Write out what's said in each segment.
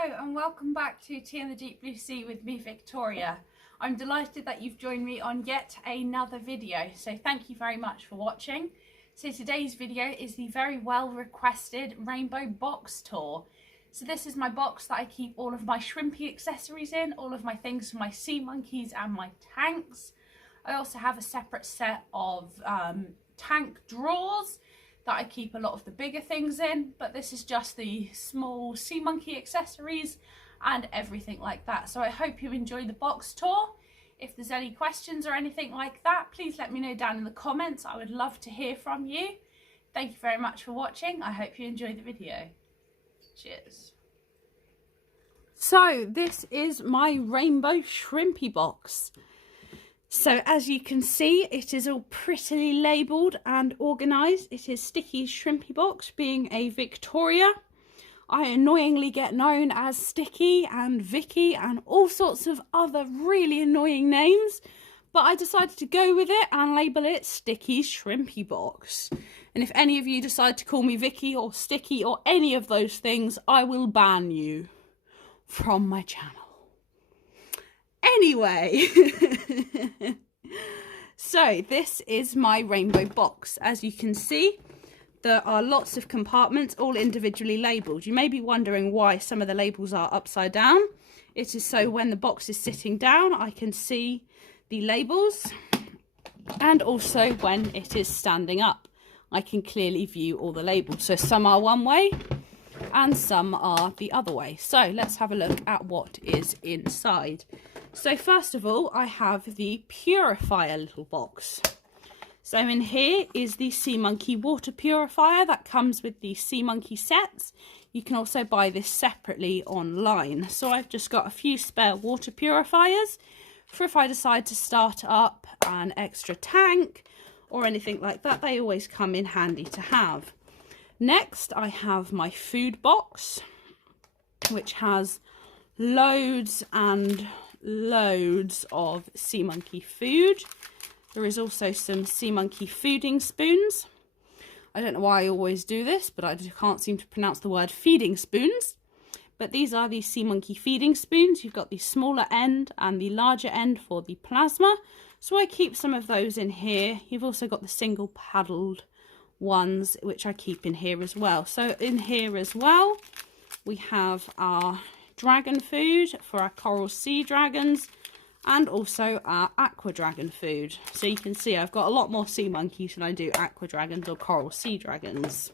Hello and welcome back to Tea in the Deep Blue Sea with me, Victoria. I'm delighted that you've joined me on yet another video, so thank you very much for watching. So today's video is the very well requested rainbow box tour. So this is my box that I keep all of my shrimpy accessories in, all of my things for my sea monkeys and my tanks. I also have a separate set of tank drawers that I keep a lot of the bigger things in, but this is just the small sea monkey accessories and everything like that. So I hope you enjoy the box tour. If there's any questions or anything like that, please let me know down in the comments. I would love to hear from you. Thank you very much for watching. I hope you enjoy the video. Cheers. So this is my rainbow shrimpy box. So as you can see, it is all prettily labelled and organised. It is Sticky's Shrimpy Box. Being a Victoria, I annoyingly get known as Sticky and Vicky and all sorts of other really annoying names. But I decided to go with it and label it Sticky's Shrimpy Box. And if any of you decide to call me Vicky or Sticky or any of those things, I will ban you from my channel. Anyway, so this is my rainbow box. As you can see, there are lots of compartments, all individually labelled. You may be wondering why some of the labels are upside down. It is so when the box is sitting down, I can see the labels, and also when it is standing up, I can clearly view all the labels. So some are one way and some are the other way. So let's have a look at what is inside. So first of all, I have the purifier little box. So in here is the Sea Monkey water purifier that comes with the Sea Monkey sets. You can also buy this separately online. So I've just got a few spare water purifiers for if I decide to start up an extra tank or anything like that. They always come in handy to have. Next, I have my food box, which has loads and loads of sea monkey food. There is also some sea monkey feeding spoons. I don't know why I always do this, but I can't seem to pronounce the word feeding spoons. But these are the sea monkey feeding spoons. You've got the smaller end and the larger end for the plasma. So I keep some of those in here. You've also got the single paddled ones, which I keep in here as well. So in here as well, we have our dragon food for our coral sea dragons and also our aqua dragon food. So you can see I've got a lot more sea monkeys than I do aqua dragons or coral sea dragons.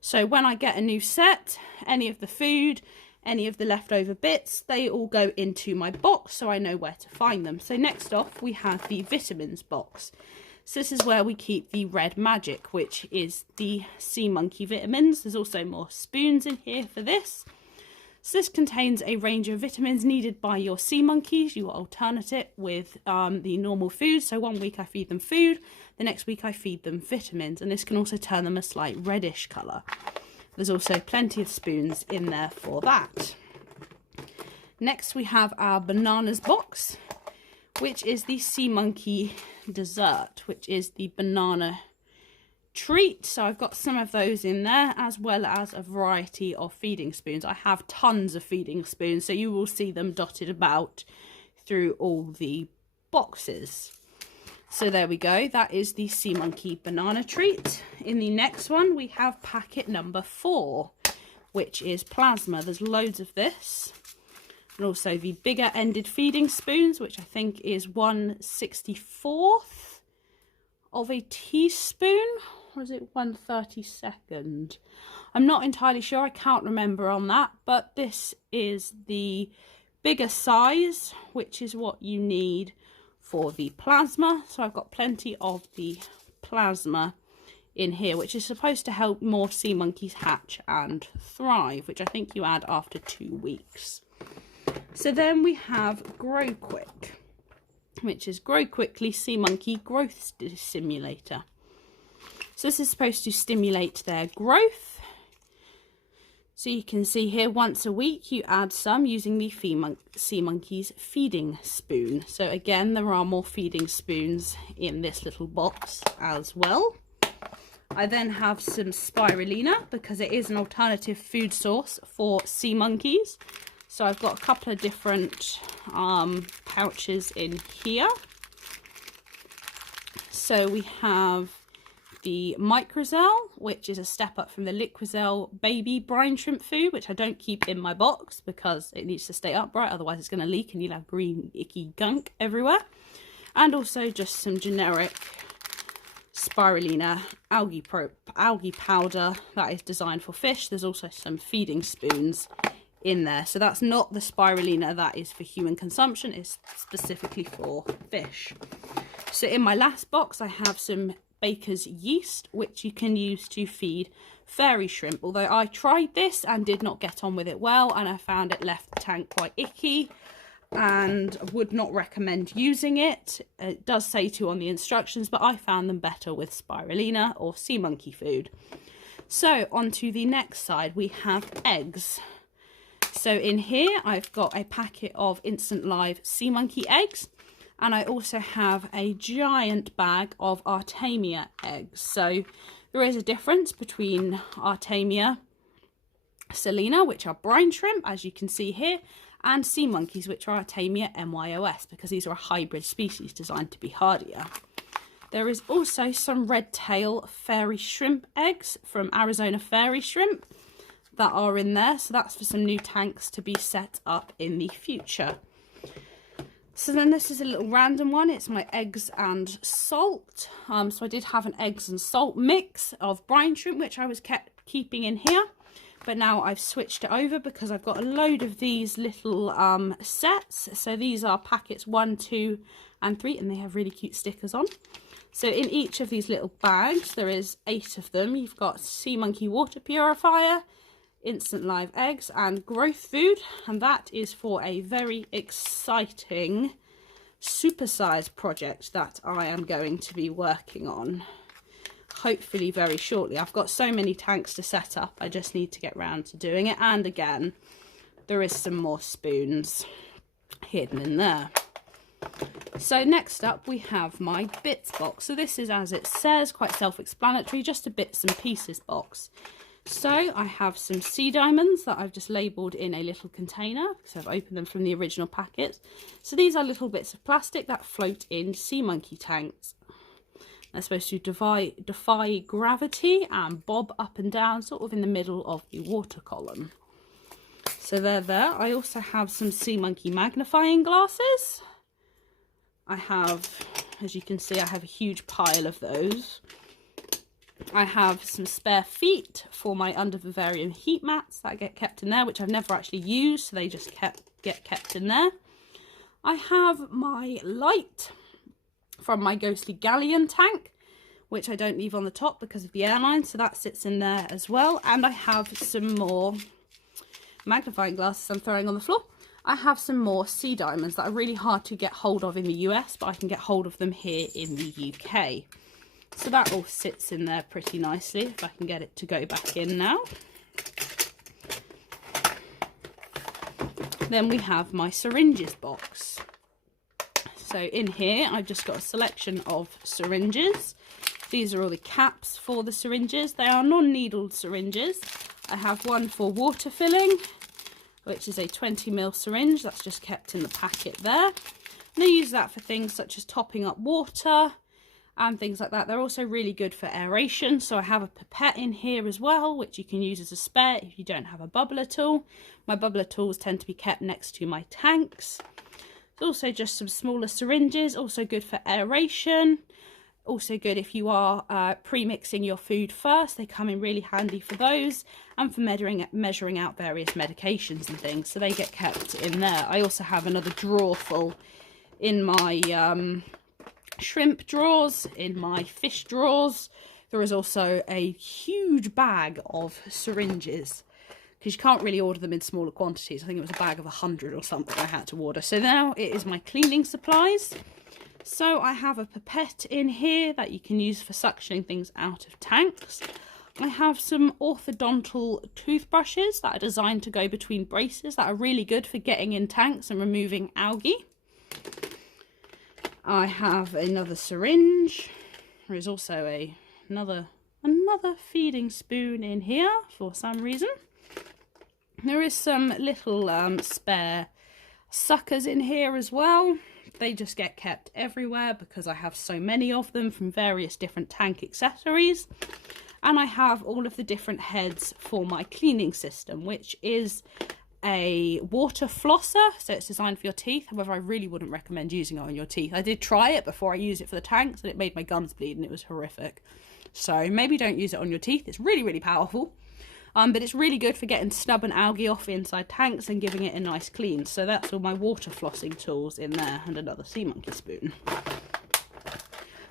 So when I get a new set, any of the food, any of the leftover bits, they all go into my box so I know where to find them. So next off we have the vitamins box. So this is where we keep the red magic, which is the sea monkey vitamins. There's also more spoons in here for this. So this contains a range of vitamins needed by your sea monkeys. You alternate it with the normal food. So one week I feed them food, the next week I feed them vitamins, and this can also turn them a slight reddish colour. There's also plenty of spoons in there for that. Next we have our bananas box, which is the sea monkey dessert, which is the banana treat. So I've got some of those in there, as well as a variety of feeding spoons. I have tons of feeding spoons, so you will see them dotted about through all the boxes. So there we go, that is the sea monkey banana treat. In the next one we have packet number 4, which is plasma. There's loads of this. And also the bigger ended feeding spoons, which I think is 1/64th of a teaspoon, or is it 1/32nd? I'm not entirely sure, I can't remember on that, but this is the bigger size, which is what you need for the plasma. So I've got plenty of the plasma in here, which is supposed to help more sea monkeys hatch and thrive, which I think you add after 2 weeks. So then we have Grow Quick, which is Grow Quickly Sea Monkey Growth Simulator. So this is supposed to stimulate their growth. So you can see here, once a week you add some using the sea monkey's feeding spoon. So again, there are more feeding spoons in this little box as well. I then have some spirulina because it is an alternative food source for sea monkeys. So I've got a couple of different pouches in here. So we have the Microzelle, which is a step up from the Liquozelle baby brine shrimp food, which I don't keep in my box because it needs to stay upright, otherwise it's going to leak and you'll have green icky gunk everywhere. And also just some generic spirulina algae powder that is designed for fish. There's also some feeding spoons in there, so that's not the spirulina that is for human consumption, it's specifically for fish. So in my last box I have some baker's yeast, which you can use to feed fairy shrimp, although I tried this and did not get on with it well, and I found it left the tank quite icky and would not recommend using it. It does say to on the instructions, but I found them better with spirulina or sea monkey food. So on to the next side, we have eggs. So in here I've got a packet of instant live sea monkey eggs, and I also have a giant bag of Artemia eggs. So there is a difference between Artemia salina, which are brine shrimp, as you can see here, and sea monkeys, which are Artemia mys, because these are a hybrid species designed to be hardier. There is also some red tail fairy shrimp eggs from Arizona Fairy Shrimp that are in there, so that's for some new tanks to be set up in the future. So then this is a little random one, it's my eggs and salt. So I did have an eggs and salt mix of brine shrimp, which I was keeping in here, but now I've switched it over because I've got a load of these little sets. So these are packets 1, 2 and 3, and they have really cute stickers on. So in each of these little bags, there is 8 of them. You've got sea monkey water purifier, instant live eggs and growth food, and that is for a very exciting supersize project that I am going to be working on hopefully very shortly. I've got so many tanks to set up, I just need to get round to doing it. And again, there is some more spoons hidden in there. So next up we have my bits box. So this is, as it says, quite self-explanatory, just a bits and pieces box. So I have some sea diamonds that I've just labelled in a little container because I've opened them from the original packet. So these are little bits of plastic that float in sea monkey tanks. They're supposed to defy gravity and bob up and down sort of in the middle of the water column. So they're there. I also have some sea monkey magnifying glasses. I have, as you can see, I have a huge pile of those. I have some spare feet for my under vivarium heat mats that get kept in there, which I've never actually used, so they just get kept in there. I have my light from my ghostly galleon tank, which I don't leave on the top because of the airline, so that sits in there as well. And I have some more magnifying glasses I'm throwing on the floor. I have some more sea diamonds that are really hard to get hold of in the US, but I can get hold of them here in the UK. So that all sits in there pretty nicely, if I can get it to go back in now. Then we have my syringes box. So in here I've just got a selection of syringes. These are all the caps for the syringes. They are non-needled syringes. I have one for water filling, which is a 20ml syringe that's just kept in the packet there. And I use that for things such as topping up water and things like that. They're also really good for aeration, so I have a pipette in here as well, which you can use as a spare if you don't have a bubbler tool. My bubbler tools tend to be kept next to my tanks. There's also just some smaller syringes, also good for aeration, also good if you are pre-mixing your food first. They come in really handy for those, and for measuring out various medications and things, so they get kept in there. I also have another drawer full in my shrimp drawers, in my fish drawers. There is also a huge bag of syringes because you can't really order them in smaller quantities. I think it was a bag of 100 or something I had to order. So now it is my cleaning supplies. So I have a pipette in here that you can use for suctioning things out of tanks. I have some orthodontal toothbrushes that are designed to go between braces that are really good for getting in tanks and removing algae. I have another syringe. There is also another another feeding spoon in here for some reason. There is some little spare suckers in here as well. They just get kept everywhere because I have so many of them from various different tank accessories. And I have all of the different heads for my cleaning system, which is a water flosser, so it's designed for your teeth. However, I really wouldn't recommend using it on your teeth. I did try it before I used it for the tanks and it made my gums bleed and it was horrific. So maybe don't use it on your teeth. It's really, really powerful. But it's really good for getting stubborn algae off inside tanks and giving it a nice clean. So that's all my water flossing tools in there, and another sea monkey spoon.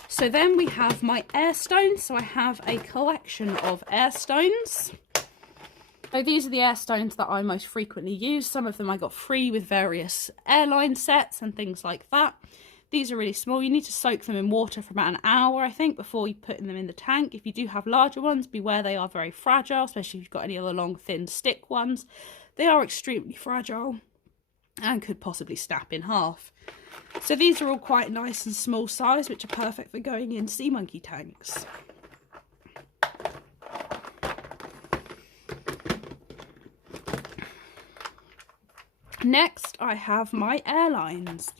So then we have my air stones. So I have a collection of air stones. So these are the air stones that I most frequently use. Some of them I got free with various airline sets and things like that. These are really small. You need to soak them in water for about an hour, I think, before you put them in the tank. If you do have larger ones, beware they are very fragile, especially if you've got any other long, thin stick ones. They are extremely fragile and could possibly snap in half. So these are all quite nice and small size, which are perfect for going in sea monkey tanks. Next, I have my airlines.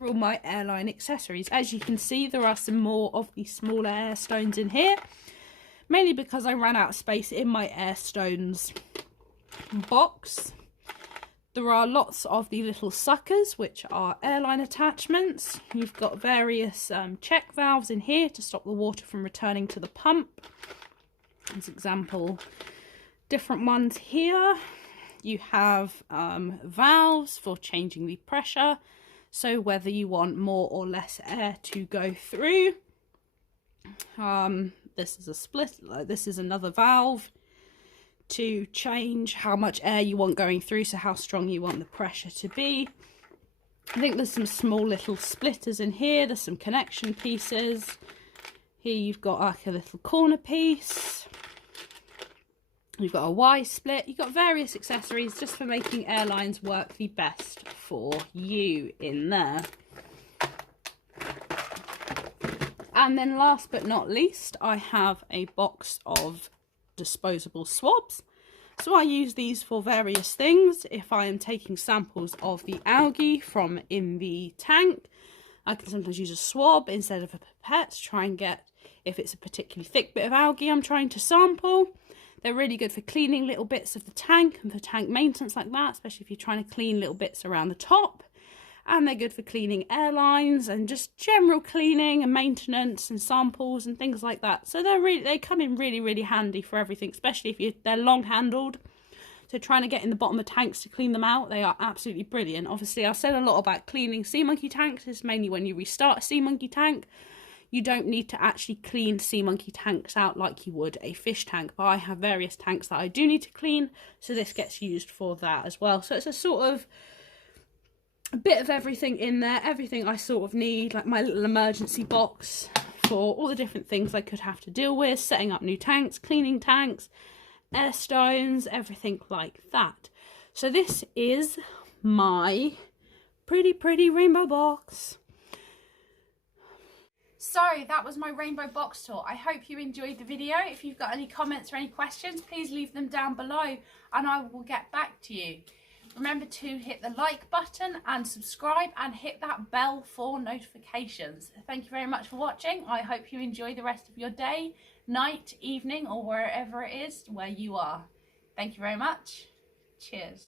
All my airline accessories. As you can see, there are some more of the smaller air stones in here, mainly because I ran out of space in my air stones box. There are lots of the little suckers, which are airline attachments. You've got various check valves in here to stop the water from returning to the pump. As example, different ones here. You have valves for changing the pressure. So whether you want more or less air to go through. This is a split. This is another valve to change how much air you want going through, so how strong you want the pressure to be. I think there's some small little splitters in here. There's some connection pieces. Here you've got like a little corner piece. You've got a Y split. You've got various accessories just for making airlines work the best for you in there. And then last but not least, I have a box of disposable swabs. So I use these for various things. If I am taking samples of the algae from in the tank, I can sometimes use a swab instead of a pipette to try and get, if it's a particularly thick bit of algae I'm trying to sample. They're really good for cleaning little bits of the tank and for tank maintenance like that, especially if you're trying to clean little bits around the top. And they're good for cleaning airlines and just general cleaning and maintenance and samples and things like that. So they come in really, really handy for everything, especially if they're long handled. So trying to get in the bottom of tanks to clean them out, they are absolutely brilliant. Obviously, I've said a lot about cleaning sea monkey tanks. It's mainly when you restart a sea monkey tank. You don't need to actually clean sea monkey tanks out like you would a fish tank. But I have various tanks that I do need to clean, so this gets used for that as well. So it's a sort of a bit of everything in there, everything I sort of need, like my little emergency box for all the different things I could have to deal with, setting up new tanks, cleaning tanks, air stones, everything like that. So this is my pretty rainbow box. So that was my rainbow box tour. I hope you enjoyed the video. If you've got any comments or any questions, please leave them down below and I will get back to you. Remember to hit the like button and subscribe and hit that bell for notifications. Thank you very much for watching. I hope you enjoy the rest of your day, night, evening, or wherever it is where you are. Thank you very much. Cheers.